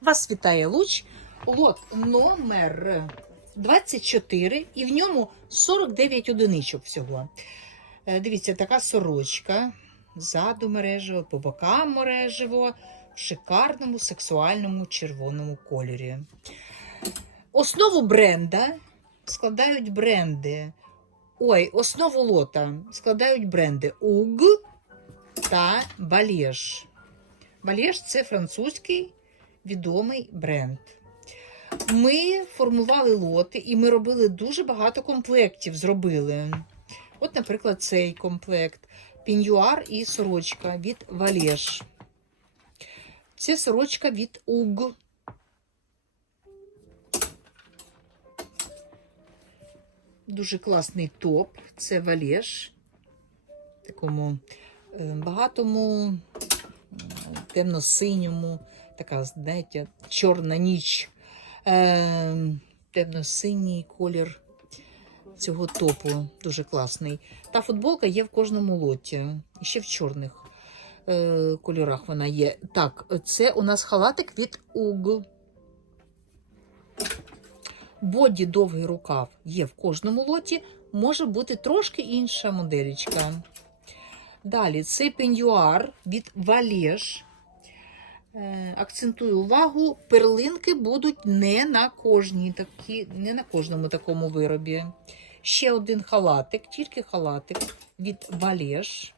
Вас вітає луч. Лот номер 24, і в ньому 49 одиничок всього. Е, Дивіться, така сорочка. Ззаду мережево, по бокам мережево, в шикарному сексуальному червоному кольорі. Основу бренда складають бренди. Ой, основу лота складають бренди УГ та Балєш. Балєш це французький відомий бренд. Ми формували лоти і ми робили дуже багато комплектів. Зробили. От, наприклад, цей комплект. Піньюар і сорочка від Валєш. Це сорочка від УГ. Дуже класний топ. Це Валєш. Такому е, багатому, темно-синьому, така, знаєте, чорна ніч. Е, темно-синій колір цього топу. Дуже класний. Та футболка є в кожному лоті. І ще в чорних е, кольорах вона є. Так, це у нас халатик від УГ. Боді довгий рукав є в кожному лоті, може бути трошки інша моделічка. Далі це пеньюар від Валєш. Е, Акцентую увагу, перлинки будуть не на кожній такі, не на кожному такому виробі. Ще один халатик, тільки халатик від Валєш.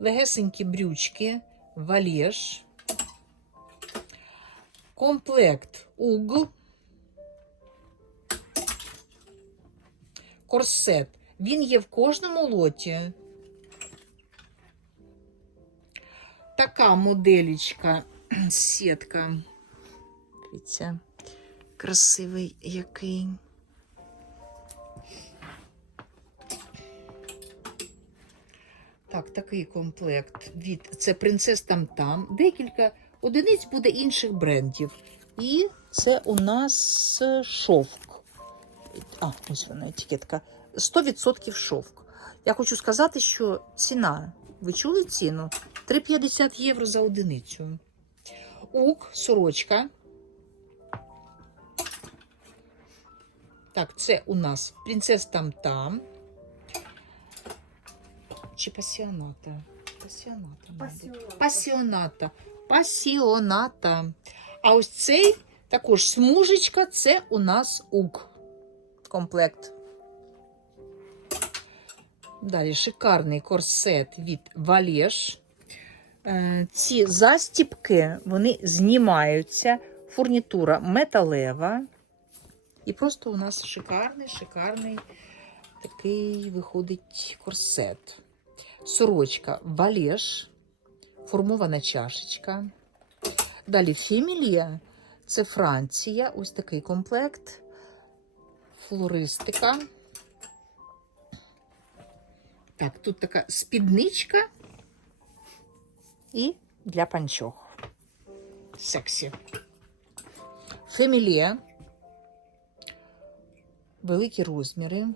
Легесенькі брючки Валєш. Комплект УГ. Корсет. Він є в кожному лоті. Така моделічка, сітка. Дивіться, красивий який. Так, такий комплект від це принцес там там. Декілька одиниць буде інших брендів. І це у нас шовк. А, ось вона етикетка. 100% шовк. Я хочу сказати, що ціна. Ви чули ціну? 3,50 євро за одиницю. Ук, сорочка. Так, це у нас принцес там там. Чи пасіоната? Пасіоната. Пасіоната. Пасіоната. А ось цей також смужечка це у нас ук. Комплект. Далі шикарний корсет від Валєш. Е, Ці застіпки вони знімаються. Фурнітура металева. І просто у нас шикарний, шикарний такий виходить корсет. Сорочка Валєш, формована чашечка. Далі Фемілія, це Франція. Ось такий комплект. Флористика. Так, тут така спідничка і для панчох. Сексі. Фемілія. Великі розміри.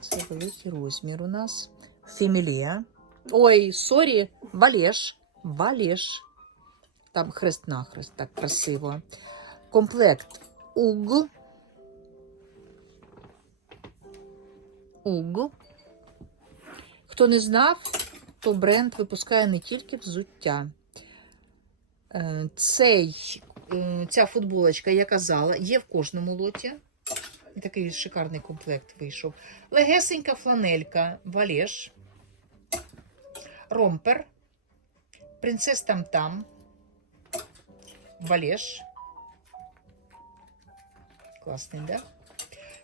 Це великий розмір у нас. Фемілія. Ой, сорі, валеш. Валеш. Там хрест-нахрест, так красиво. Комплект УГ. УГ. Хто не знав, то бренд випускає не тільки взуття. Е, Цей, е, ця футболочка, я казала, є в кожному лоті. Такий шикарний комплект вийшов. Легесенька фланелька, валеш, ромпер, принцес там-там, валеш. Класний, да?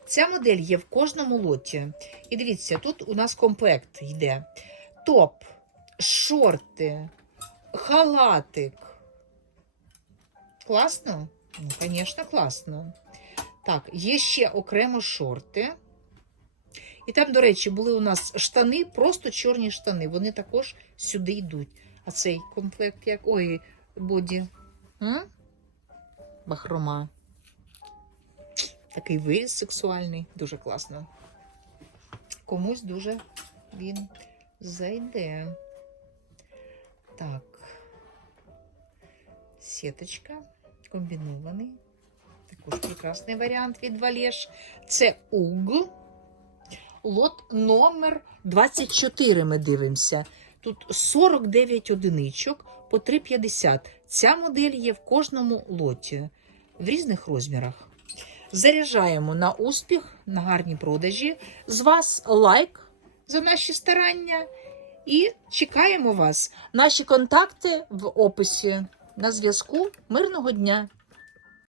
Ця модель є в кожному лоті. І дивіться, тут у нас комплект йде. Топ, шорти, халатик. Класно? Ну, звісно, класно. Так, є ще окремо шорти. І там, до речі, були у нас штани, просто чорні штани. Вони також сюди йдуть. А цей комплект як. Ой, боді. М? Бахрома. Такий виріз сексуальний, дуже класно. Комусь дуже він зайде. Так. Сіточка комбінований. Також прекрасний варіант від Валєш. Це уг. Лот номер 24 ми дивимося. Тут 49 одиничок по 3,50. Ця модель є в кожному лоті в різних розмірах. Заряджаємо на успіх, на гарні продажі. З вас лайк за наші старання. І чекаємо вас. Наші контакти в описі. На зв'язку. Мирного дня!